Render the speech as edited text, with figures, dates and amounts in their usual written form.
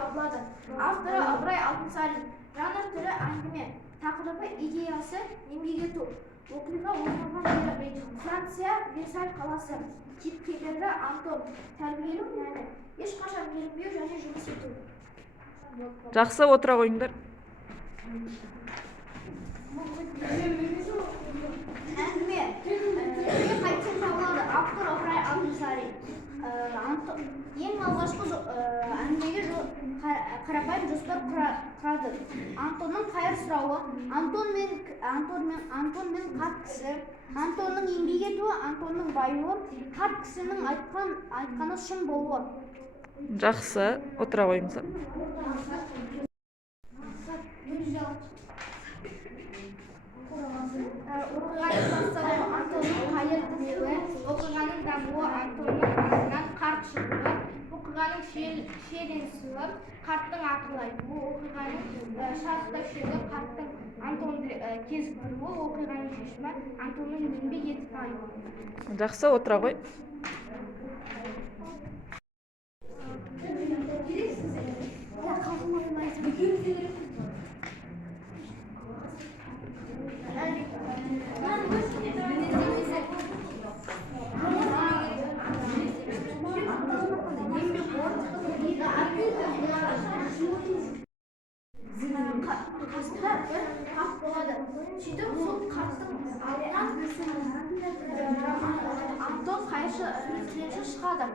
табылады. Авторы Ыбырай Алтынсарин. Жанр түрі әңгіме. Тақырыбы идеясы еңбек ету. Оқиға орын алған Франция, Версаль қаласы. Кейіпкерлері Антон. Тәрбиелеу мәні. Ешқашан ерінбеу және жұмыс ету. Жақсы, отыра қойыңдар. Әңгіме. Қайтсем табылады. Автор Ыбырай Алтынсарин. Ең алғашқы әңгімеге қарапайым жоспар құрады. Антонның қайыр сұрауы, Антон мен қарт кісі, Антонның еңбек етуі, Антонның баюы, қарт кісінің айтқаны шын болуы. Жақсы, отыра қойыңыздар. Оқиғаның басталуы, Антонның қайыр тілеуі, оқиғаның дамуы, Антонның артынан қарт шығуы, оқиғаның шиеленісуі, қарттың ақыл айтуы, оқиғаның шарықта шегі, қарттың Антонды кезіктіруі, оқиғаның шешімі, Антонның еңбек етіп айуы. Жақсы, отыра қой. Қасында бір қарт болады. Сөйтіп сол қарттың алдынан Антон қайыршы тіленші шығады.